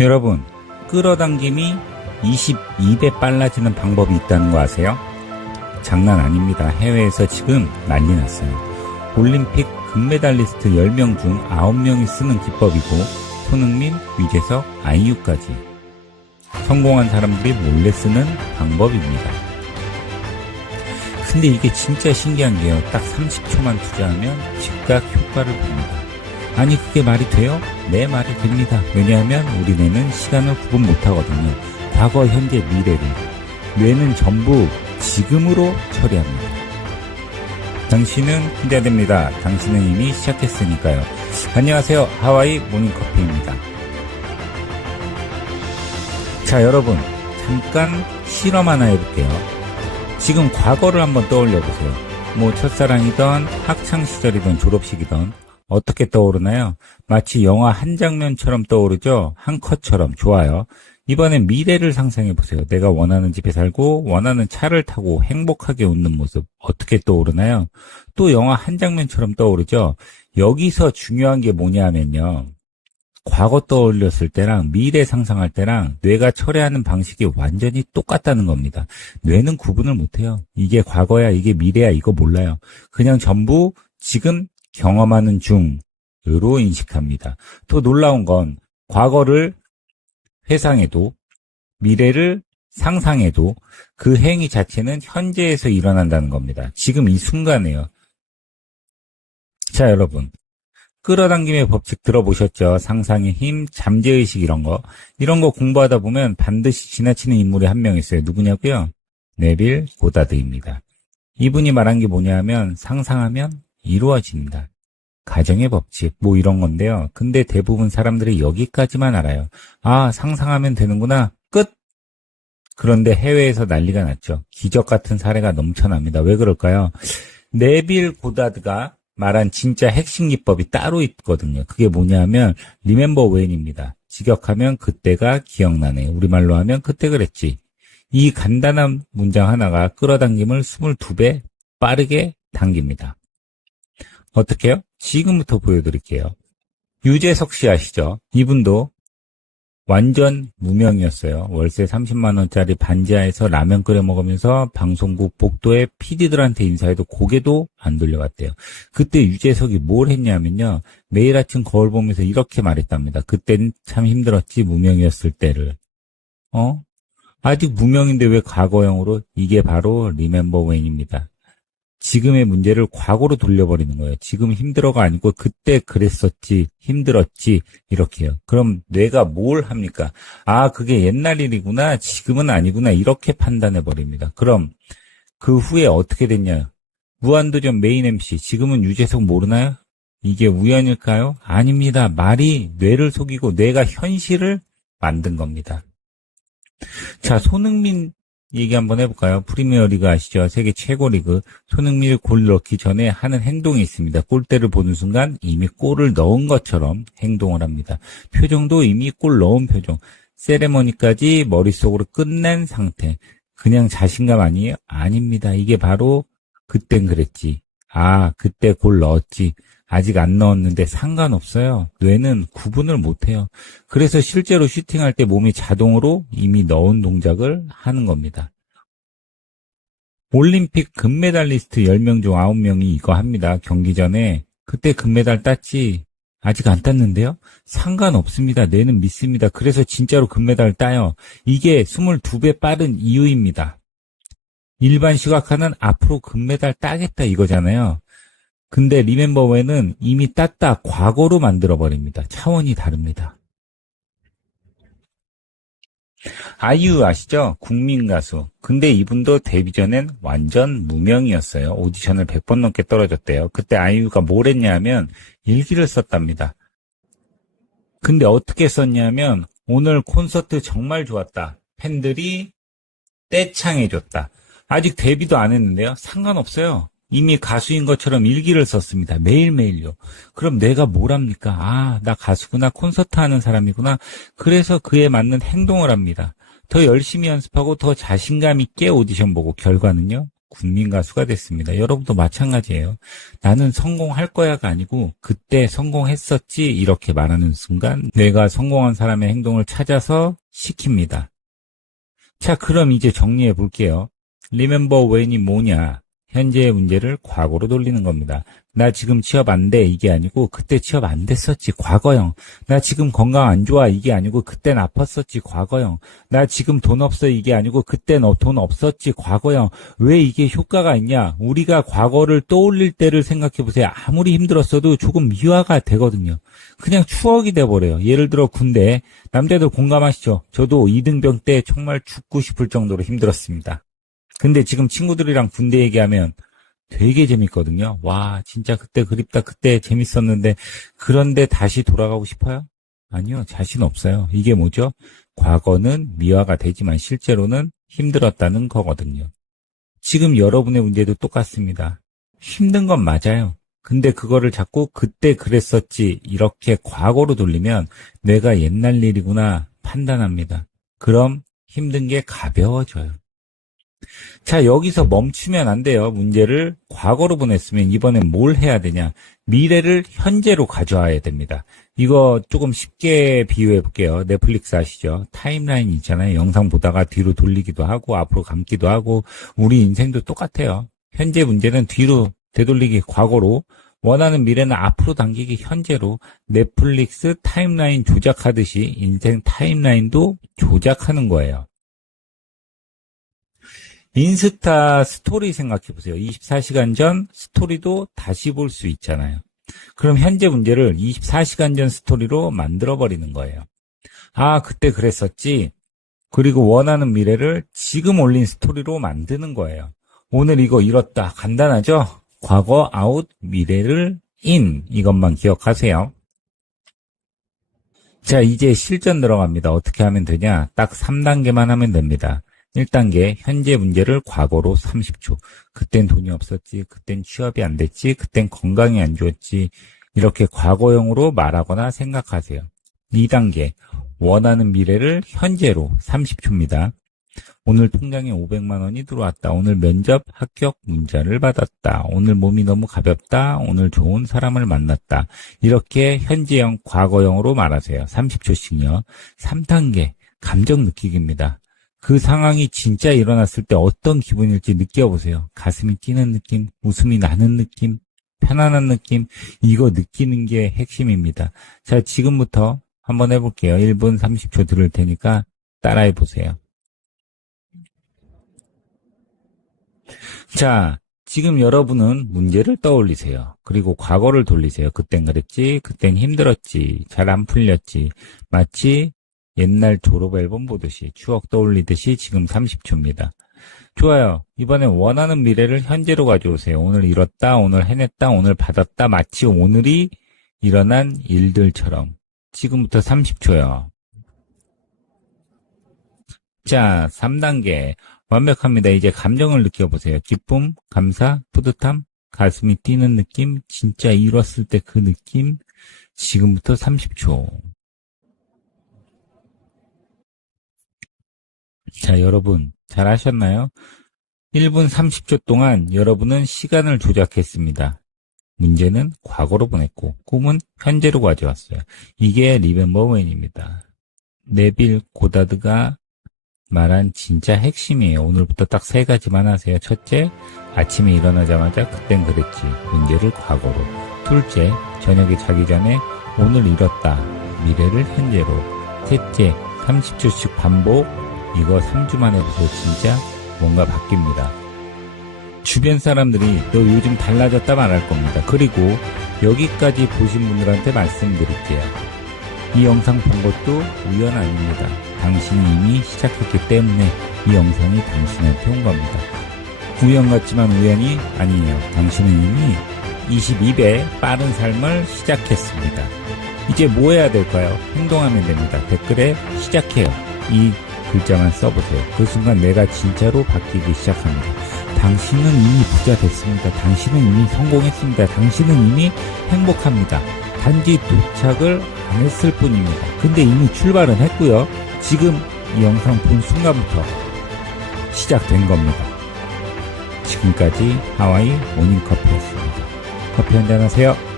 여러분, 끌어당김이 22배 빨라지는 방법이 있다는 거 아세요? 장난 아닙니다. 해외에서 지금 난리 났어요. 올림픽 금메달리스트 10명 중 9명이 쓰는 기법이고, 손흥민, 유재석, 아이유까지. 성공한 사람들이 몰래 쓰는 방법입니다. 근데 이게 진짜 신기한 게요. 딱 30초만 투자하면 즉각 효과를 봅니다. 아니 그게 말이 돼요? 네 말이 됩니다. 왜냐하면 우리 뇌는 시간을 구분 못하거든요. 과거, 현재, 미래를. 뇌는 전부 지금으로 처리합니다. 당신은 기대됩니다. 당신은 이미 시작했으니까요. 안녕하세요. 하와이 모닝커피입니다. 자, 여러분. 잠깐 실험 하나 해볼게요. 지금 과거를 한번 떠올려 보세요. 뭐 첫사랑이던 학창시절이던 졸업식이던 어떻게 떠오르나요? 마치 영화 한 장면처럼 떠오르죠? 한 컷처럼 좋아요. 이번엔 미래를 상상해 보세요. 내가 원하는 집에 살고 원하는 차를 타고 행복하게 웃는 모습 어떻게 떠오르나요? 또 영화 한 장면처럼 떠오르죠? 여기서 중요한 게 뭐냐면요. 과거 떠올렸을 때랑 미래 상상할 때랑 뇌가 처리하는 방식이 완전히 똑같다는 겁니다. 뇌는 구분을 못해요. 이게 과거야, 이게 미래야, 이거 몰라요. 그냥 전부 지금 경험하는 중으로 인식합니다. 또 놀라운 건 과거를 회상해도 미래를 상상해도 그 행위 자체는 현재에서 일어난다는 겁니다. 지금 이 순간에요. 자, 여러분. 끌어당김의 법칙 들어보셨죠? 상상의 힘, 잠재의식 이런 거. 이런 거 공부하다 보면 반드시 지나치는 인물이 한 명 있어요. 누구냐고요? 네빌 고다드입니다. 이분이 말한 게 뭐냐면 상상하면 이루어집니다. 가정의 법칙, 뭐 이런 건데요. 근데 대부분 사람들이 여기까지만 알아요. 아, 상상하면 되는구나. 끝! 그런데 해외에서 난리가 났죠. 기적 같은 사례가 넘쳐납니다. 왜 그럴까요? 네빌 고다드가 말한 진짜 핵심 기법이 따로 있거든요. 그게 뭐냐면 리멤버 웬입니다. 직역하면 그때가 기억나네. 우리말로 하면 그때 그랬지. 이 간단한 문장 하나가 끌어당김을 22배 빠르게 당깁니다. 어떻게요? 지금부터 보여드릴게요. 유재석 씨 아시죠? 이분도 완전 무명이었어요. 월세 30만원짜리 반지하에서 라면 끓여 먹으면서 방송국 복도에 PD들한테 인사해도 고개도 안 돌려갔대요. 그때 유재석이 뭘 했냐면요. 매일 아침 거울 보면서 이렇게 말했답니다. 그땐 참 힘들었지, 무명이었을 때를. 어? 아직 무명인데 왜 과거형으로? 이게 바로 리멤버 웬입니다. 지금의 문제를 과거로 돌려버리는 거예요. 지금 힘들어가 아니고 그때 그랬었지, 힘들었지, 이렇게요. 그럼 뇌가 뭘 합니까? 아, 그게 옛날 일이구나, 지금은 아니구나, 이렇게 판단해 버립니다. 그럼 그 후에 어떻게 됐냐? 무한도전 메인 MC, 지금은 유재석 모르나요? 이게 우연일까요? 아닙니다. 말이 뇌를 속이고 뇌가 현실을 만든 겁니다. 자, 손흥민 얘기 한번 해볼까요? 프리미어 리그 아시죠? 세계 최고 리그. 손흥민을 골 넣기 전에 하는 행동이 있습니다. 골대를 보는 순간 이미 골을 넣은 것처럼 행동을 합니다. 표정도 이미 골 넣은 표정. 세레머니까지 머릿속으로 끝낸 상태. 그냥 자신감 아니에요? 아닙니다. 이게 바로 그땐 그랬지. 아, 그때 골 넣었지. 아직 안 넣었는데 상관없어요. 뇌는 구분을 못해요. 그래서 실제로 슈팅할 때 몸이 자동으로 이미 넣은 동작을 하는 겁니다. 올림픽 금메달리스트 10명 중 9명이 이거 합니다. 경기 전에 그때 금메달 땄지. 아직 안 땄는데요? 상관없습니다. 뇌는 믿습니다. 그래서 진짜로 금메달 따요. 이게 22배 빠른 이유입니다. 일반 시각화는 앞으로 금메달 따겠다 이거잖아요. 근데 리멤버 웨는 이미 땄다 과거로 만들어버립니다. 차원이 다릅니다. 아이유 아시죠? 국민 가수. 근데 이분도 데뷔 전엔 완전 무명이었어요. 오디션을 100번 넘게 떨어졌대요. 그때 아이유가 뭘 했냐면 일기를 썼답니다. 근데 어떻게 썼냐면 오늘 콘서트 정말 좋았다. 팬들이 떼창해줬다. 아직 데뷔도 안 했는데요. 상관없어요. 이미 가수인 것처럼 일기를 썼습니다. 매일매일요. 그럼 내가 뭘 합니까? 아, 나 가수구나. 콘서트 하는 사람이구나. 그래서 그에 맞는 행동을 합니다. 더 열심히 연습하고 더 자신감 있게 오디션 보고 결과는요? 군민 가수가 됐습니다. 여러분도 마찬가지예요. 나는 성공할 거야가 아니고 그때 성공했었지 이렇게 말하는 순간 내가 성공한 사람의 행동을 찾아서 시킵니다. 자, 그럼 이제 정리해 볼게요. remember when이 뭐냐? 현재의 문제를 과거로 돌리는 겁니다. 나 지금 취업 안 돼. 이게 아니고 그때 취업 안 됐었지. 과거형. 나 지금 건강 안 좋아. 이게 아니고 그땐 아팠었지. 과거형. 나 지금 돈 없어. 이게 아니고 그땐 어, 돈 없었지. 과거형. 왜 이게 효과가 있냐? 우리가 과거를 떠올릴 때를 생각해 보세요. 아무리 힘들었어도 조금 미화가 되거든요. 그냥 추억이 돼버려요. 예를 들어 군대. 남자들 공감하시죠? 저도 이등병 때 정말 죽고 싶을 정도로 힘들었습니다. 근데 지금 친구들이랑 군대 얘기하면 되게 재밌거든요. 와, 진짜 그때 그립다. 그때 재밌었는데, 그런데 다시 돌아가고 싶어요? 아니요, 자신 없어요. 이게 뭐죠? 과거는 미화가 되지만 실제로는 힘들었다는 거거든요. 지금 여러분의 문제도 똑같습니다. 힘든 건 맞아요. 근데 그거를 자꾸 그때 그랬었지, 이렇게 과거로 돌리면 내가 옛날 일이구나 판단합니다. 그럼 힘든 게 가벼워져요. 자, 여기서 멈추면 안 돼요. 문제를 과거로 보냈으면 이번엔 뭘 해야 되냐? 미래를 현재로 가져와야 됩니다. 이거 조금 쉽게 비유해 볼게요. 넷플릭스 아시죠? 타임라인 있잖아요. 영상 보다가 뒤로 돌리기도 하고 앞으로 감기도 하고 우리 인생도 똑같아요. 현재 문제는 뒤로 되돌리기 과거로 원하는 미래는 앞으로 당기기 현재로 넷플릭스 타임라인 조작하듯이 인생 타임라인도 조작하는 거예요. 인스타 스토리 생각해 보세요. 24시간 전 스토리도 다시 볼 수 있잖아요. 그럼 현재 문제를 24시간 전 스토리로 만들어 버리는 거예요. 아, 그때 그랬었지. 그리고 원하는 미래를 지금 올린 스토리로 만드는 거예요. 오늘 이거 잃었다. 간단하죠? 과거 아웃, 미래를 인. 이것만 기억하세요. 자, 이제 실전 들어갑니다. 어떻게 하면 되냐? 딱 3단계만 하면 됩니다. 1단계 현재 문제를 과거로 30초. 그땐 돈이 없었지. 그땐 취업이 안 됐지. 그땐 건강이 안 좋았지. 이렇게 과거형으로 말하거나 생각하세요. 2단계 원하는 미래를 현재로 30초입니다. 오늘 통장에 500만 원이 들어왔다. 오늘 면접 합격 문자를 받았다. 오늘 몸이 너무 가볍다. 오늘 좋은 사람을 만났다. 이렇게 현재형, 과거형으로 말하세요. 30초씩요. 3단계 감정 느끼기입니다. 그 상황이 진짜 일어났을 때 어떤 기분일지 느껴보세요. 가슴이 뛰는 느낌, 웃음이 나는 느낌, 편안한 느낌, 이거 느끼는 게 핵심입니다. 자, 지금부터 한번 해볼게요. 1분 30초 들을 테니까 따라해 보세요. 자, 지금 여러분은 문제를 떠올리세요. 그리고 과거를 돌리세요. 그땐 그랬지, 그땐 힘들었지, 잘 안 풀렸지. 마치 옛날 졸업 앨범 보듯이 추억 떠올리듯이 지금 30초입니다. 좋아요. 이번엔 원하는 미래를 현재로 가져오세요. 오늘 잃었다, 오늘 해냈다, 오늘 받았다. 마치 오늘이 일어난 일들처럼. 지금부터 30초요. 자, 3단계. 완벽합니다. 이제 감정을 느껴보세요. 기쁨, 감사, 뿌듯함, 가슴이 뛰는 느낌, 진짜 이뤘을 때 그 느낌. 지금부터 30초. 자, 여러분, 잘 하셨나요? 1분 30초 동안 여러분은 시간을 조작했습니다. 문제는 과거로 보냈고, 꿈은 현재로 가져왔어요. 이게 리벤버 웬입니다. 네빌 고다드가 말한 진짜 핵심이에요. 오늘부터 딱 세 가지만 하세요. 첫째, 아침에 일어나자마자 그땐 그랬지. 문제를 과거로. 둘째, 저녁에 자기 전에 오늘 잃었다. 미래를 현재로. 셋째, 30초씩 반복. 이거 3주만 해보세요. 진짜 뭔가 바뀝니다. 주변 사람들이 너 요즘 달라졌다 말할 겁니다. 그리고 여기까지 보신 분들한테 말씀드릴게요. 이 영상 본 것도 우연 아닙니다. 당신이 이미 시작했기 때문에 이 영상이 당신한테 온 겁니다. 우연 같지만 우연이 아니에요. 당신은 이미 22배 빠른 삶을 시작했습니다. 이제 뭐 해야 될까요? 행동하면 됩니다. 댓글에 시작해요. 이 글자만 써보세요. 그 순간 내가 진짜로 바뀌기 시작합니다. 당신은 이미 부자 됐습니다. 당신은 이미 성공했습니다. 당신은 이미 행복합니다. 단지 도착을 안 했을 뿐입니다. 근데 이미 출발은 했고요. 지금 이 영상 본 순간부터 시작된 겁니다. 지금까지 하와이 모닝커피였습니다. 커피 한잔 하세요.